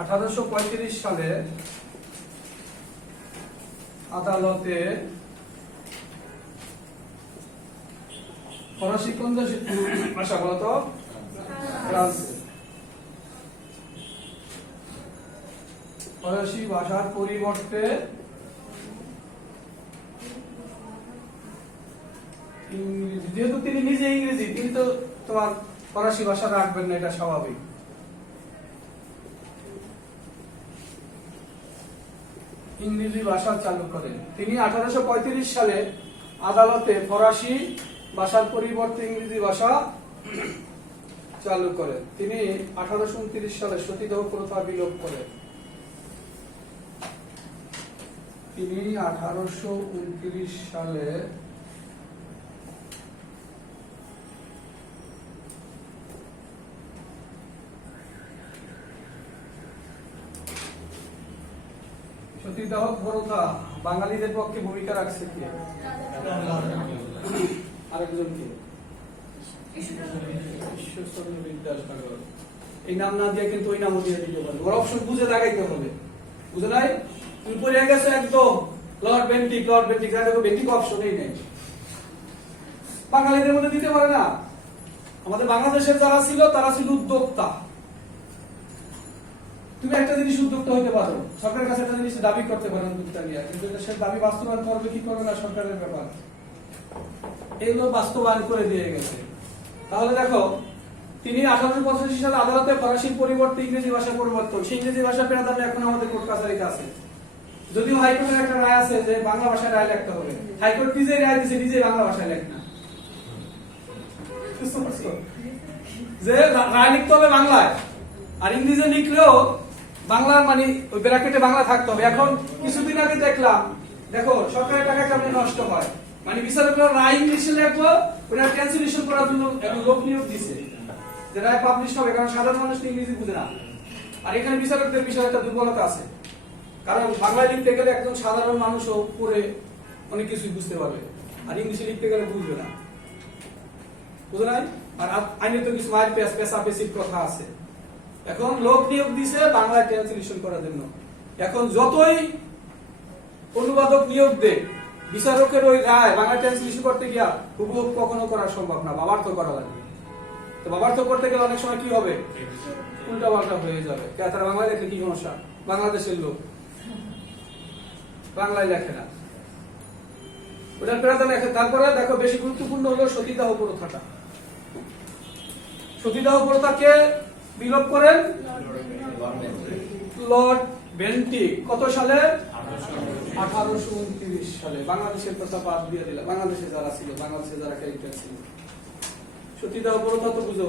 1835 সালে আদালতে ফরাসি কোন দেশের ভাষা বলতো? ফ্রান্স। ফরাসি ভাষার পরিবর্তে ইংরেজি, যেহেতু তিনি নিজে ইংরেজি, তিনি তো তোমার ফরাসি ভাষা রাখবেন না, এটা স্বাভাবিক। ইংরেজি ভাষা চালু করেন তিনি 1835 সালে আদালতে ফরাসি ভাষার পরিবর্তে ইংরেজি ভাষা চালু করেন। তিনি 1829 সালে সতীদাহ প্রথা বিলোপ করেন। তিনি 1829 সালে সতীদাহ প্রথা বাঙালিদের পক্ষে ভূমিকা রাখছে কে? আরেকজন কে? ঈশ্বরচন্দ্র বিদ্যাসাগর। এই নাম না দিয়ে কিন্তু ওই নামও দিয়ে দিতে পারবে, ওর অপশন বুঝে লাগাইতে হবে। বুঝে নাই? তুমি পড়ে গেছো একদম Lord Bentinck, Lord Bentinck, Bentinck অপশনই নেই। বাঙালিদের মধ্যে দিতে পারে না। আমাদের বাংলাদেশের যারা ছিল, তারা ছিল উদ্যোক্তা। তুমি একটা জিনিস উদ্যোক্তা হইতে পারো, সরকারের কাছে একটা জিনিস দাবি করতে পারো উদ্যোক্তা নিয়ে, কিন্তু সে দাবি বাস্তবায়ন করবে কি করবে না সরকারের ব্যাপার। এগুলো বাস্তবায়ন করে দিয়ে গেছে। তাহলে দেখো, তিনি 1885 সালে আদালতে ফরাসির পরিবর্তে ইংরেজি ভাষা পরিবর্তন, সেই ইংরেজি ভাষা প্রাধান্য এখন আমাদের কোর্ট কাছারিতে আছে। যদিও হাইকোর্টের একটা রায় আছে যে বাংলা ভাষায় রায় লিখতে হবে, হাইকোর্ট নিজেই রায় দিয়েছে, নিজেই বাংলা ভাষায় লেখ না, যে রায় লিখতে হবে বাংলায়, আর ইংরেজি লিখলেও বাংলা মানে ওই ব্র্যাকেটে বাংলা থাকতে হবে। এখন কিছুদিন আগে দেখলাম, দেখো সরকারের টাকা কেমন নষ্ট হয়, মানে বিচারকরা রায় ইংলিশে লিখবো, ওটা ট্রান্সলেশন করার জন্য এখন লোক নিয়োগ দিছে যে রায় পাবলিশ হবে, কারণ সাধারণ মানুষ তো ইংরেজি বুঝে না। আর এখানে বিচারকদের বিষয়ে একটা দুর্বলতা আছে, কারণ বাংলায় লিখতে গেলে একজন সাধারণ মানুষও পড়ে অনেক কিছুই বুঝতে পারবে, আর ইংলিশে লিখতে গেলে বুঝবে না, বুঝে নাই? আর আইনে তো কিছু মাইল পেশা বেসিক কথা আছে। এখন লোক নিয়োগ দিছে বাংলায় ট্রান্সলেশন করার জন্য। এখন যতই অনুবাদক নিয়োগ দেয়, বিচারকের ওই রায় বাংলা ট্রান্সলেশন করতে গিয়া হুবহু কখনো করা সম্ভব না, বাবার্থ করা লাগবে। তো বাবার্থ করতে গেলে অনেক সময় কি হবে, উল্টা পাল্টা হয়ে যাবে। তারা বাংলায় লেখে কি সমস্যা, বাংলাদেশের লোক বাংলায় লেখে না, ওটার প্রাধান্য লেখে। তারপরে দেখো বেশি গুরুত্বপূর্ণ হলো সতীদাহ প্রথাটা। সতীদাহ প্রথাকে বিলোপ করেন লর্ড বেন্টিক কত সালে? 1829 সালে। বাংলাদেশের কথা বাদ দিয়ে দিলাম, বাংলাদেশে যারা ছিল, বাংলাদেশে যারা ক্যারেক্টার ছিল। সতীদাহ প্রথা তো বুঝো,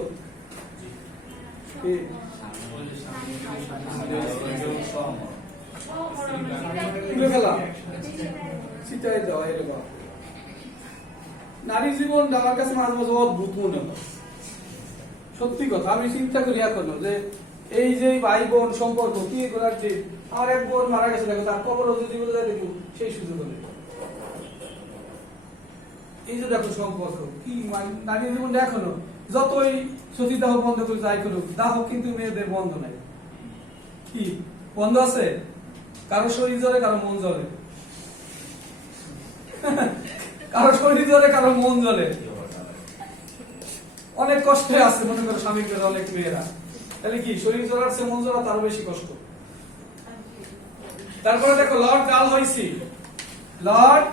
নারী জীবন আমার কাছে মাঝে মাঝে অদ্ভুত মনে হয়, সত্যি কথা। আমি চিন্তা করি এখনো যে এই যে ভাই বোন সম্পর্ক কি করার, যে আমার এক বোন মারা গেছে, দেখো তার কবর যদি বলে যায় দেখো সেই সুযোগ হলে, এই যে দেখো সম্পর্ক কি নারী জীবন এখনো যতই সতীদাহ বন্ধ করে যাই করুক, দাহ কিন্তু মেয়েদের বন্ধ নাই। কি বন্ধ আছে? কারো শরীর জ্বলে, কারো মন জ্বলে, কারো শরীর জ্বলে, কারো মন জ্বলে, অনেক কষ্টে আছে। মনে করো স্বামীকে অনেক মেয়েরা, তাহলে কি শরীর জ্বলার চেয়ে মন জ্বলা তারও বেশি কষ্ট। তারপরে দেখো Lord Dalhousie, Lord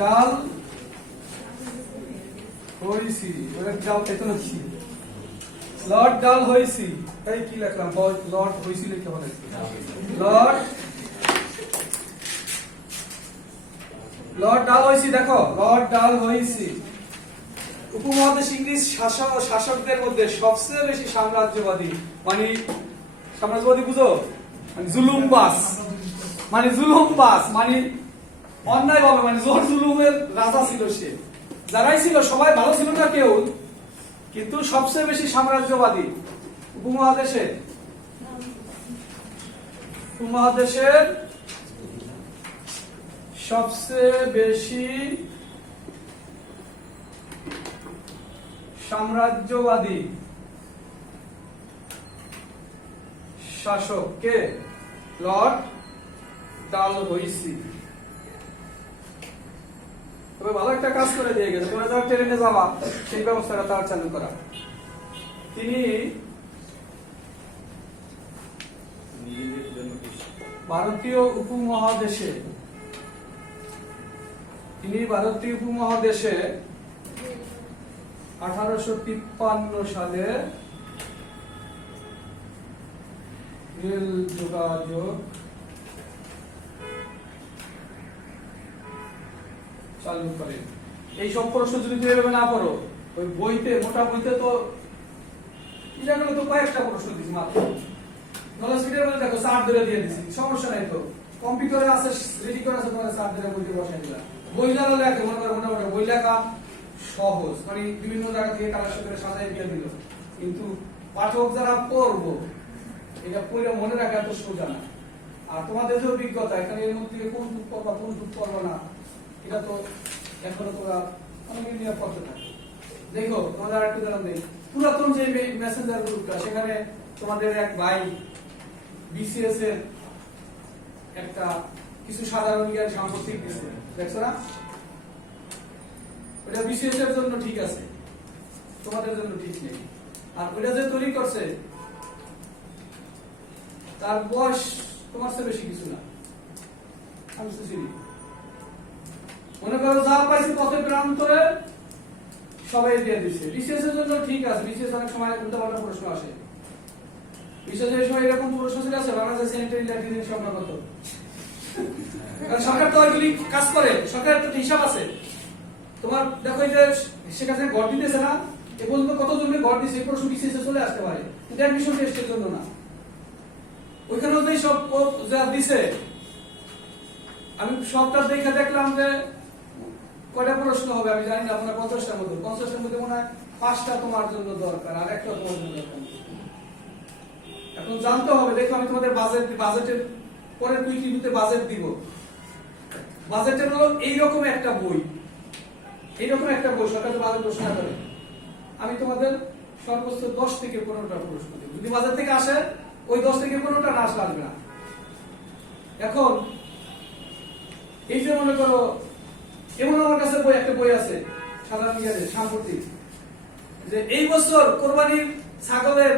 Dalhousie, Lord Dalhousie, এই কি লিখলাম, লর্ড হইসি লিখতে হবে, লর্ড ডালহৌসি। দেখো লর্ড ডালহৌসি উপমহাদেশ ইংরেজ শাসকদের মধ্যে সবচেয়ে বেশি সাম্রাজ্যবাদী, মানে সাম্রাজ্যবাদী বুঝো, মানে জুলুমবাজ, মানে জুলুমবাজ, মানে অন্যায় ভাবে, মানে জোর জুলুমের রাজা ছিল সে। যারাই ছিল সবাই ভালো ছিল না কেউ, কিন্তু সবচেয়ে বেশি সাম্রাজ্যবাদী উপমহাদেশের সবচেয়ে বেশি সাম্রাজ্যবাদী শাসক কে? লর্ড ডালহৌসি। তবে ভালো একটা কাজ করে দিয়ে গেছে, তোমরা যারা ট্রেনে যাবা সেই ব্যবস্থাটা তার চালু করা। তিনি ভারতীয় উপমহাদেশে 1853 সালে রেল যোগাযোগ চালু করেন। এই সব প্রশ্ন যদি তুমি এভাবে না পড়ো, ওই বইতে, মোটা বইতে তো এগুলো তো কয়েকটা প্রশ্ন দিচ্ছি মাত্র, নলেজ ভিডিওর মধ্যে দেখো চার ধরে দিয়ে দিচ্ছি, সমস্যা নাই। তো কম্পিউটারে আছে, রেডি করে আছে, তোমার চার ধরে বইতে বসাই দিলাম। বই যারা লেখে মনে করো মোটামুটি বই লেখা সহজ, মানে বিভিন্ন জায়গা থেকে কালেকশন করে সাজাই দিয়ে দিল, কিন্তু পাঠক যারা পড়বো এটা পড়ে মনে রাখা এত সোজা না। আর তোমাদের যে অভিজ্ঞতা, এখানে এর মধ্যে কোন টুক করবা কোন টুক করবা না, এটা তো এখনো তোমরা অনেক নিয়োগ করতে থাকে। দেখো তোমাদের আর একটু জানান দেই, পুরাতন যে মেসেঞ্জার গ্রুপটা, সেখানে তোমাদের এক ভাই বিসিএস এর একটা কিছু সাধারণ জ্ঞান সাম্প্রতিক দিচ্ছে, দেখছো না? ওটা বিসিএস এর জন্য ঠিক আছে, তোমাদের জন্য ঠিক নেই। আর ওটা যে তৈরি করছে তার বয়স তোমার চেয়ে বেশি কিছু না, আমি তো চিনি। মনে করো যা পাইছে পথে প্রান্তরে সবাই দিয়ে দিচ্ছে। বিসিএস এর জন্য ঠিক আছে, বিসিএস অনেক সময় উল্টাপাল্টা প্রশ্ন আসে। বিশেষ এই সময় এরকম প্রশ্ন ছিল আছে, বাংলাদেশ স্যানিটারি ল্যাট্রিনের সংখ্যা কত? কারণ সরকার তো ওইগুলি কাজ করে, সরকারের তো হিসাব আছে। তোমার দেখো এই যে শেখ হাসিনা ঘর দিতেছে না, এ পর্যন্ত কতজনকে ঘর দিচ্ছে এই প্রশ্ন বিসিএস চলে আসতে পারে, কিন্তু অ্যাডমিশন টেস্টের জন্য না। ওইখানেও যে সব যা দিছে আমি সবটা দেখে দেখলাম যে কয়টা প্রশ্ন হবে আমি জানি না, আপনার 50টার মধ্যে 50টার মধ্যে মনে হয় 5টা তোমার জন্য দরকার আর একটা তোমার জন্য দরকার। এখন জানতে হবে, দেখো আমি তোমাদের বাজেটের পরের কুইটিভিতে বাজেট দিব। বাজেটের হলো এইরকম একটা বই, এইরকম একটা বই সরকার বাজেট ঘোষণা করে, আমি তোমাদের সর্বোচ্চ 10 থেকে 15টা প্রশ্ন দেব। যদি বাজার থেকে আসে ওই 10 থেকে 15টা না আসলে আসবে না। এখন এই যে মনে করো এমন আমার কাছে বই একটা বই আছে সাধারণ জ্ঞানের সাম্প্রতিক, যে এই বছর কোরবানির ছাগলের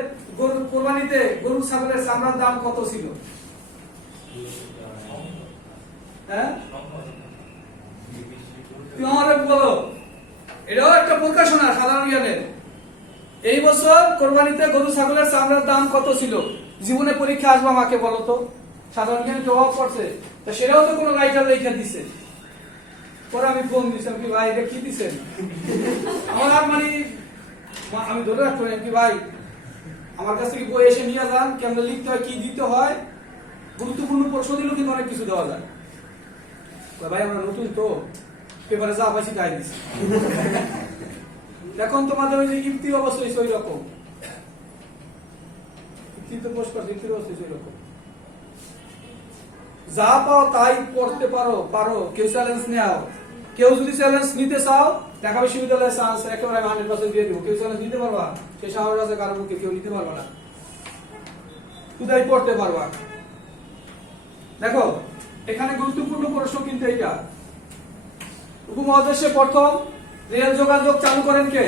কোরবানিতে গরু ছাগলের চামড়ার দাম কত ছিল? হ্যাঁ তুমি আমারে বলো, এটাও একটা প্রকাশনা সাধারণ জ্ঞানের। এই বছর কোরবানিতে গরু ছাগলের চামড়ার দাম কত ছিল? জীবনে পরীক্ষা আসবে আমাকে বলো তো, সাধারণ জ্ঞানে জবাব করছে, তা সেটাও তো কোনো রাইটার লেখা দিছে। পরে আমি ফোন দিছিলাম কি ভাই এটা কি দিছেন, আমার মানে আমি ধরে রাখতে কি ভাই আমার কাছ থেকে বই এসে নিয়ে যান, কেমন লিখতে হয় কি দিতে হয়, গুরুত্বপূর্ণ প্রশ্ন দিলেও কিন্তু অনেক কিছু দেওয়া যায়। ভাই আমরা নতুন তো পেপারে যা পাইছি তাই দিচ্ছি। এখন তোমাদের ওই যে ইফতির অবস্থা হয়েছে ওই রকম, ইফতির পোস্ট করছে, ইফতির অবস্থা হয়েছে ওই রকম, যা পাও তাই পড়তে পারো, কেউ চ্যালেঞ্জ নেও। কেউ যদি চ্যালেঞ্জ নিতে চাও ঢাকা বিশ্ববিদ্যালয়ের চান্স একেবারে 100% দিয়ে দিব। কেউ চ্যালেঞ্জ নিতে পারবা সে সাহস আছে কারো মুখে, কেউ নিতে পারবা না, তুই পড়তে পারবা। দেখো এখানে গুরুত্বপূর্ণ প্রশ্ন কিন্তু এইটা, উপমহাদেশে প্রথম রেল যোগাযোগ চালু করেন কে?